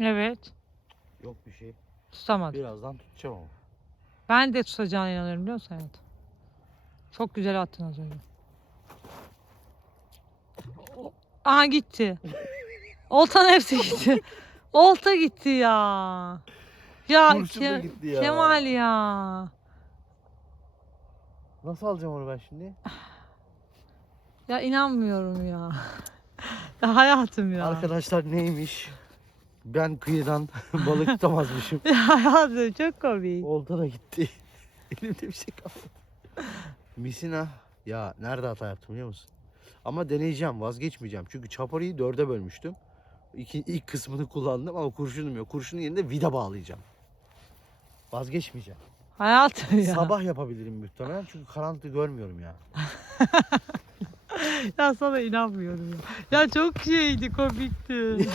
Evet. Yok bir şey. Tutamadım. Birazdan tutacağım ama. Ben de tutacağına inanıyorum biliyor musun hayatım? Çok güzel attın az önce. Aha gitti. Oltanın hepsi gitti. Olta gitti ya. Ya, Kurşun da Ke- gitti ya. Kemal ya. Nasıl alacağım onu ben şimdi? Ya inanmıyorum ya. ya hayatım ya. Arkadaşlar neymiş? Ben kıyıdan balık tutamazmışım. Hayatım çok komik. Olta da gitti. Elimde bir şey kalmadı. Misina. Ya nerede hata yaptım biliyor musun? Ama deneyeceğim vazgeçmeyeceğim. Çünkü çaparıyı dörde bölmüştüm. İki, ilk kısmını kullandım ama kurşunum yok. Kurşunun yerine vida bağlayacağım. Vazgeçmeyeceğim. Hayatım ya. Sabah yapabilirim muhtemelen çünkü karanlıkta görmüyorum ya. Ya sana inanmıyorum ya. Ya çok şeydi komikti.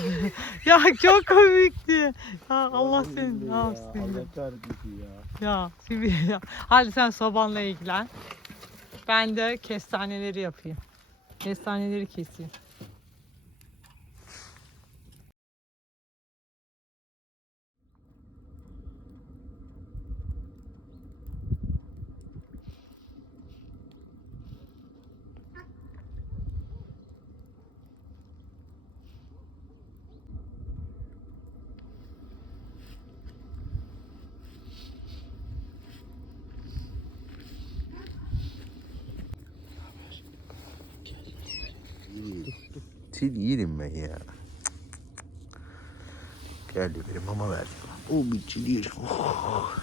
ya çok komikti. Ya Allah seni ne yapsın ya. kahretmesin ya. Ya şimdi ya. Hadi sen sobanla ilgilen. Ben de kestaneleri yapayım. Kestaneleri keseyim. Sil yerim ben ya. Geldi biri mama verdi. O bir çil yerim. Oh.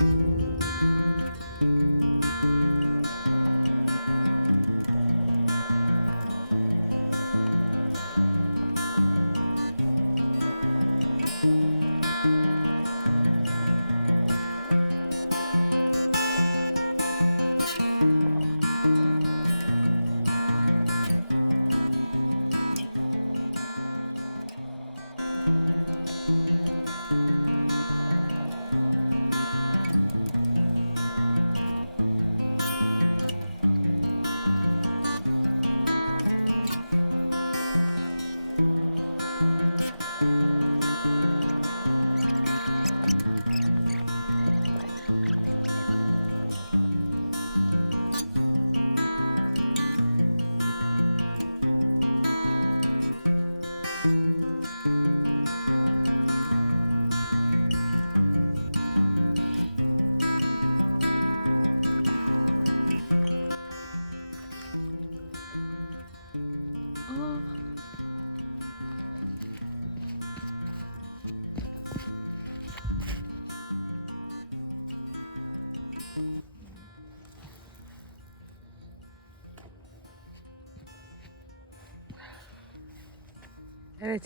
Evet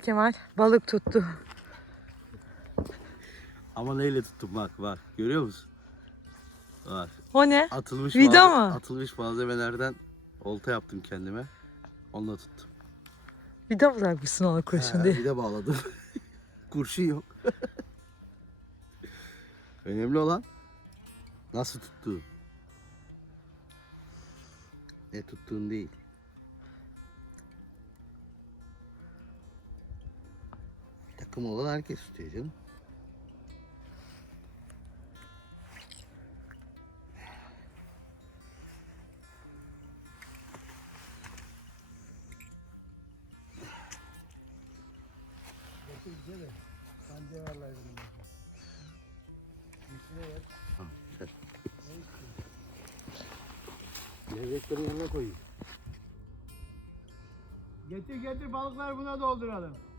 Kemal balık tuttu. Ama neyle tuttum bak bak. Görüyor musun? Bak. O ne? Atılmış Vida mı? Atılmış malzemelerden olta yaptım kendime. Onunla tuttum. Bir de bırakmışsın ona kurşun diye. De bağladım. Kurşun yok. Önemli olan nasıl tuttuğun. Ne tuttuğun değil. hakkım olan herkes tutuyor canım. Getir getir balıkları buna dolduralım.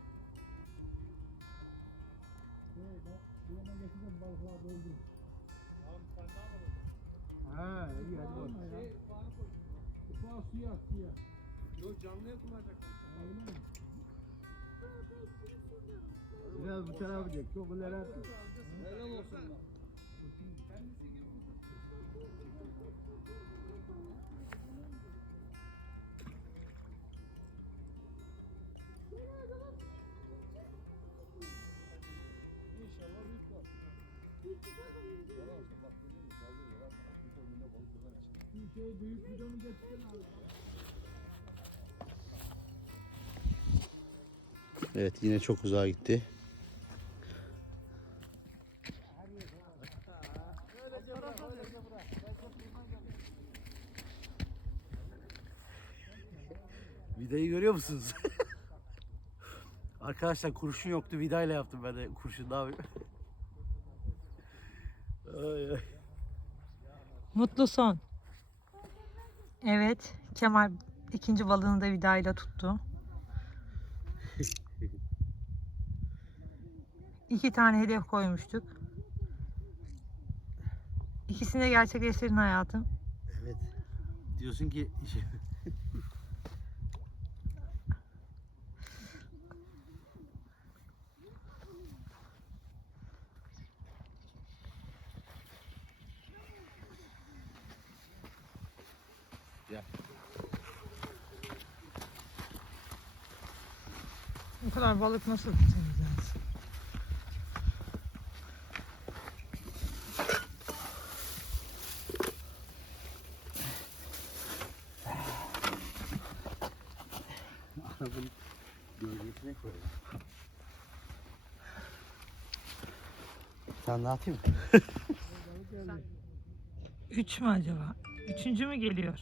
Kömürleri at. Evet yine çok uzağa gitti. Musunuz? Arkadaşlar kurşun yoktu vidayla yaptım ben de kurşun yapayım? ay, ay. Mutlu son. Evet. Kemal ikinci balığını da vidayla tuttu. İki tane hedef koymuştuk. İkisini de gerçekleştirdin hayatım. Evet. Diyorsun ki şey, O kadar balık nasıl temizlensin? arabanın gölgesine koyalım. Bir tane daha atayım? Üç mü acaba? Üçüncü mü geliyor?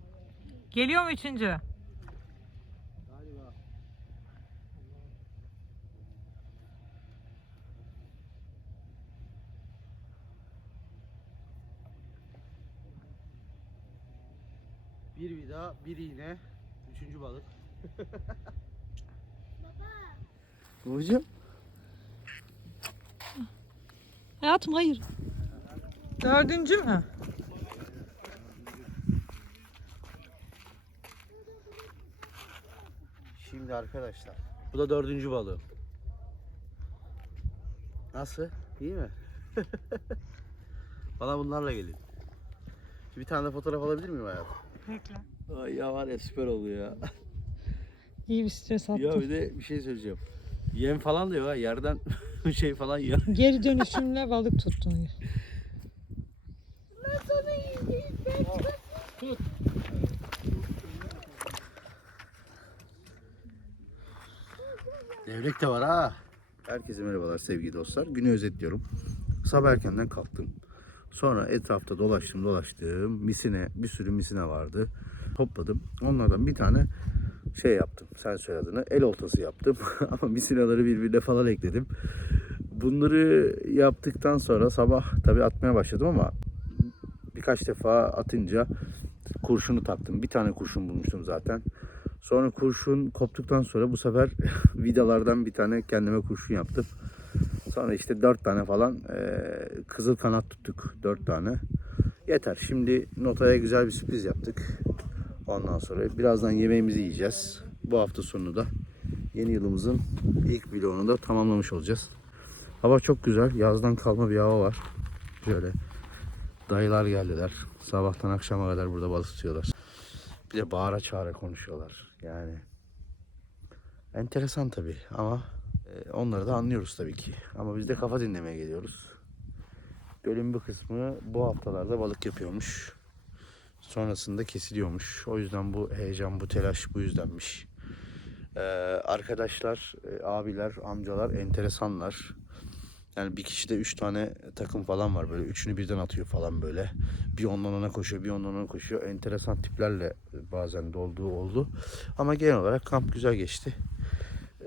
geliyor mu üçüncü? Bir iğne, üçüncü balık. Baba. Babacığım. Hayatım hayır. Dördüncü mü? Şimdi arkadaşlar. Bu da dördüncü balığım. Nasıl? İyi mi? Bana bunlarla gelin. Bir tane de fotoğraf alabilir miyim hayatım? Bekle. Ay ya var ya süper oldu ya. İyi bir stres attım. ya bir de bir şey söyleyeceğim. Yem falan da yok ha yerden şey falan ya. Geri dönüşümle balık tuttun. Levrek de var ha. Herkese merhabalar sevgili dostlar. Günü özetliyorum. Sabah erkenden kalktım. Sonra etrafta dolaştım dolaştım. Misine bir sürü misine vardı. Topladım. Onlardan bir tane şey yaptım. Sen söyle adını. El oltası yaptım. Ama misinaları birbirine falan ekledim. Bunları yaptıktan sonra sabah tabii atmaya başladım ama birkaç defa atınca kurşunu taktım. Bir tane kurşun bulmuştum zaten. Sonra kurşun koptuktan sonra bu sefer vidalardan bir tane kendime kurşun yaptım. Sonra işte dört tane falan eee, kızıl kanat tuttuk. Dört tane. Yeter. Şimdi notaya güzel bir sürpriz yaptık. Ondan sonra birazdan yemeğimizi yiyeceğiz. Bu hafta sonu da yeni yılımızın ilk vlogunu da tamamlamış olacağız. Hava çok güzel. Yazdan kalma bir hava var. Şöyle dayılar geldiler. Sabahtan akşama kadar burada balık tutuyorlar. Bir de bağıra çağıra konuşuyorlar. Yani enteresan tabii ama e, onları da anlıyoruz tabii ki. Ama biz de kafa dinlemeye geliyoruz. Gölün bir kısmı bu haftalarda balık yapıyormuş. Sonrasında kesiliyormuş. O yüzden bu heyecan, bu telaş bu yüzdenmiş. Ee, arkadaşlar, e, abiler, amcalar enteresanlar. Yani bir kişide üç tane takım falan var böyle. Üçünü birden atıyor falan böyle. Bir ondan ona koşuyor, bir ondan ona koşuyor. Enteresan tiplerle bazen dolduğu oldu. Ama genel olarak kamp güzel geçti.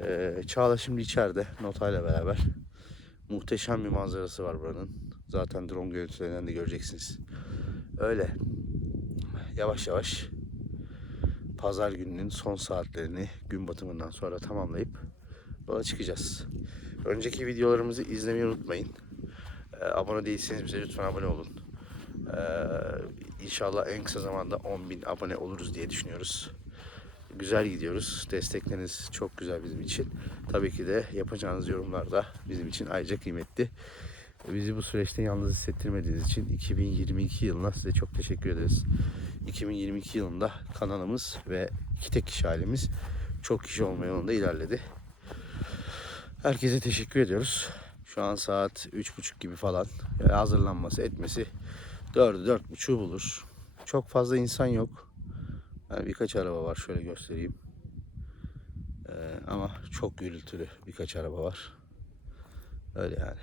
Ee, Çağla şimdi içeride notayla beraber. Muhteşem bir manzarası var buranın. Zaten drone görüntülerinden de göreceksiniz. Öyle. yavaş yavaş pazar gününün son saatlerini gün batımından sonra tamamlayıp yola çıkacağız. Önceki videolarımızı izlemeyi unutmayın. Ee, abone değilseniz bize lütfen abone olun. Ee, inşallah en kısa zamanda 10.000 abone oluruz diye düşünüyoruz. Güzel gidiyoruz. Destekleriniz çok güzel bizim için. Tabii ki de yapacağınız yorumlar da bizim için ayrıca kıymetli. Bizi bu süreçte yalnız hissettirmediğiniz için 2022 yılına size çok teşekkür ederiz. 2022 yılında kanalımız ve iki tek kişi ailemiz çok kişi olma yolunda ilerledi. Herkese teşekkür ediyoruz. Şu an saat 3.30 gibi falan. Yani hazırlanması etmesi 4'ü 4.30'u bulur. Çok fazla insan yok. Yani birkaç araba var şöyle göstereyim. Ee, ama çok gürültülü birkaç araba var. Öyle yani.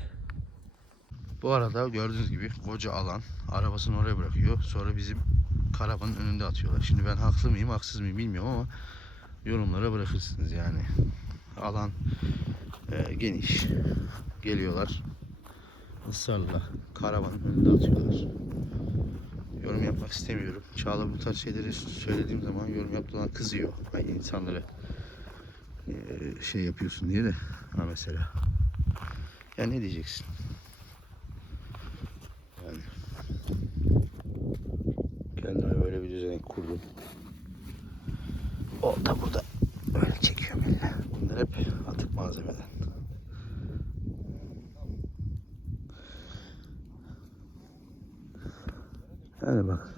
Bu arada gördüğünüz gibi koca alan arabasını oraya bırakıyor. Sonra bizim karavanın önünde atıyorlar. Şimdi ben haklı mıyım haksız mıyım bilmiyorum ama yorumlara bırakırsınız yani. Alan e, geniş. Geliyorlar. ısrarla karavanın önünde atıyorlar. Yorum yapmak istemiyorum. Çağla bu tarz şeyleri söylediğim zaman yorum yaptığına kızıyor. Ay insanları şey yapıyorsun diye de. Ha mesela. Ya ne diyeceksin? Yani kendime böyle bir düzenek kurdum. O da burada böyle çekiyorum elle. Bunlar hep atık malzemeden. Yani bak.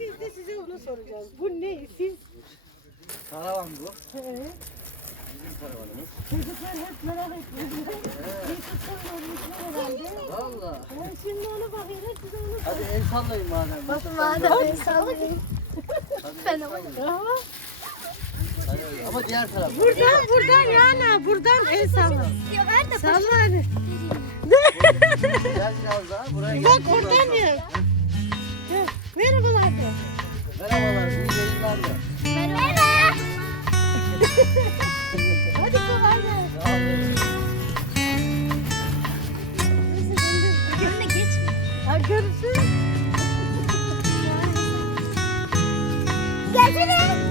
Biz de size onu soracağız. Bu ne? Siz Karavan bu. Ee, Bizim karavanımız. çocuklar hep merak ettiler. YouTube'dan görmüşler herhalde. Valla. Ben şimdi onu bakıyorum, size onu Hadi el sallayın madem. Bakın madem ben sallıyorum. Bravo. Ama diğer taraf. Buradan buradan yana buradan el salla. Salla. Buraya Bak oradan. Heh, Merhabalar de. Merhabalar. İyi yayınlar de. Hadi kolay gelsin. Anne geçme. Ha, görüşürüz. Görüşürüz.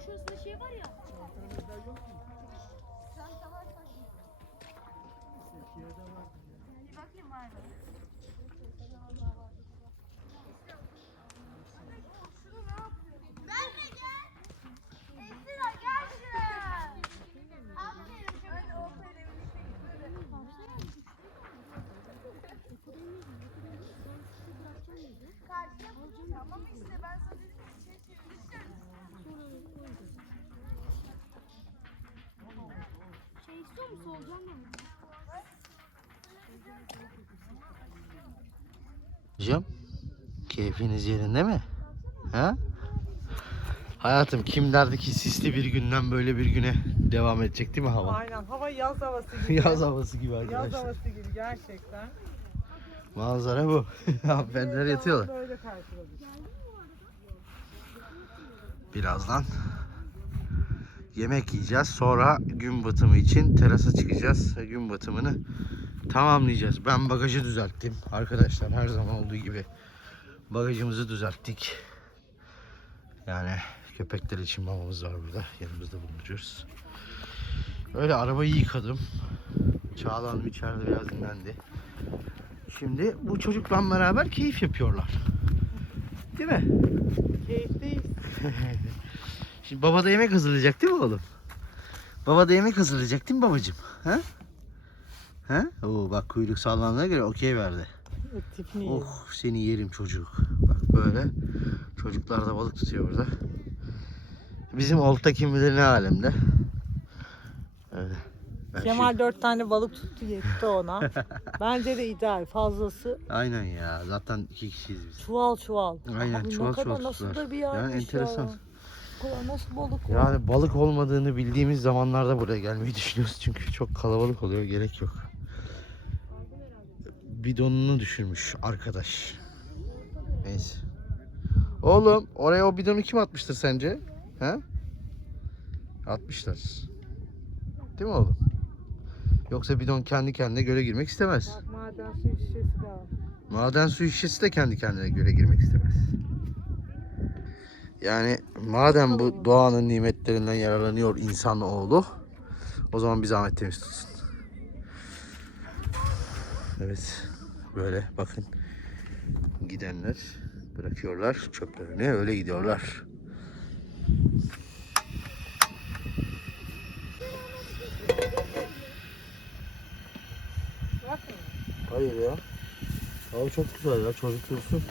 şurasında şey var ya. Hocam keyfiniz yerinde mi? Ha? Hayatım kim derdi ki sisli bir günden böyle bir güne devam edecek değil mi hava? Aynen hava yaz havası gibi. Yaz havası gibi yaz arkadaşlar. havası gibi gerçekten. Manzara bu. Hanımefendiler yatıyorlar. Birazdan yemek yiyeceğiz. Sonra gün batımı için terasa çıkacağız. Gün batımını tamamlayacağız. Ben bagajı düzelttim. Arkadaşlar her zaman olduğu gibi bagajımızı düzelttik. Yani köpekler için mamamız var burada. Yanımızda bulunduruyoruz. Öyle arabayı yıkadım. Çağla Hanım içeride biraz dinlendi. Şimdi bu çocukla beraber keyif yapıyorlar. Değil mi? Keyifteyiz. Şimdi baba da yemek hazırlayacak değil mi oğlum? Baba da yemek hazırlayacak değil mi babacığım? Ha? Ha? Oo bak kuyruk sallandığına göre okey verdi. Tipini Oh seni yerim çocuk. Bak böyle. Çocuklar da balık tutuyor burada. Bizim olta kim bilir ne alemde. Öyle. Ben Kemal şey- dört tane balık tuttu yetti ona. Bence de ideal. Fazlası Aynen ya zaten iki kişiyiz biz. çuval çuval. Aynen ne çuval çuval bir Yani enteresan. ya. Nasıl balık o? Yani balık olmadığını bildiğimiz zamanlarda buraya gelmeyi düşünüyoruz. Çünkü çok kalabalık oluyor. Gerek yok. Bidonunu düşürmüş arkadaş. Neyse. Oğlum oraya o bidonu kim atmıştır sence? He? Atmışlar. Değil mi oğlum? Yoksa bidon kendi kendine göle girmek istemez. Maden suyu şişesi de. Maden su şişesi de kendi kendine göre girmek istemez. Yani madem bu doğanın nimetlerinden yararlanıyor insanoğlu o zaman bir zahmet temiz tutsun. Evet böyle bakın gidenler bırakıyorlar çöplerini öyle gidiyorlar. Hayır ya. Hava çok güzel ya çocuk dursun.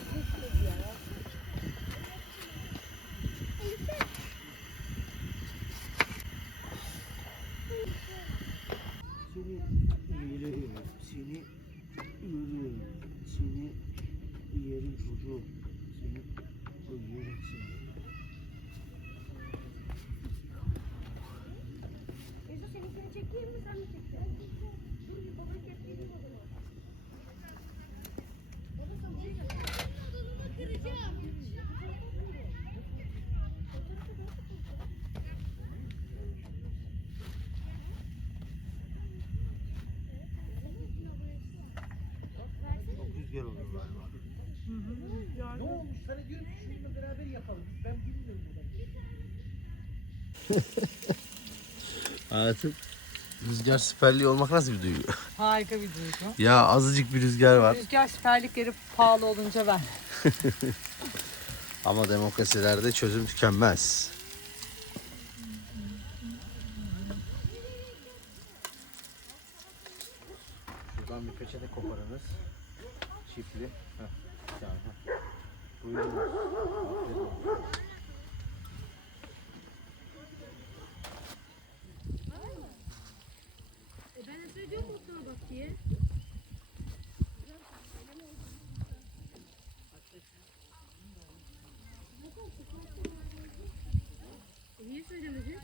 Seni yerim, seni yerim, seni yerim çocuğum. Seni yerim seni. Ezo seninkini çekeyim mi sen mi çekeceksin? Dur bir balık getireyim o zaman. Baba sen ne yapacaksın? kıracağım. Ne olmuş sana diyorum ki şununla beraber yapalım. Ben bilmiyorum buradan. Hayatım rüzgar siperliği olmak nasıl bir duygu? Harika bir duygu. Ya azıcık bir rüzgar var Rüzgar siperlikleri pahalı olunca ben. ama demokrasilerde çözüm tükenmez. Şuradan bir peçete koparınız. Çiftli. Heh. Buyurunuz. E ben söylüyorum o sana bak diye. E niye söylemedin?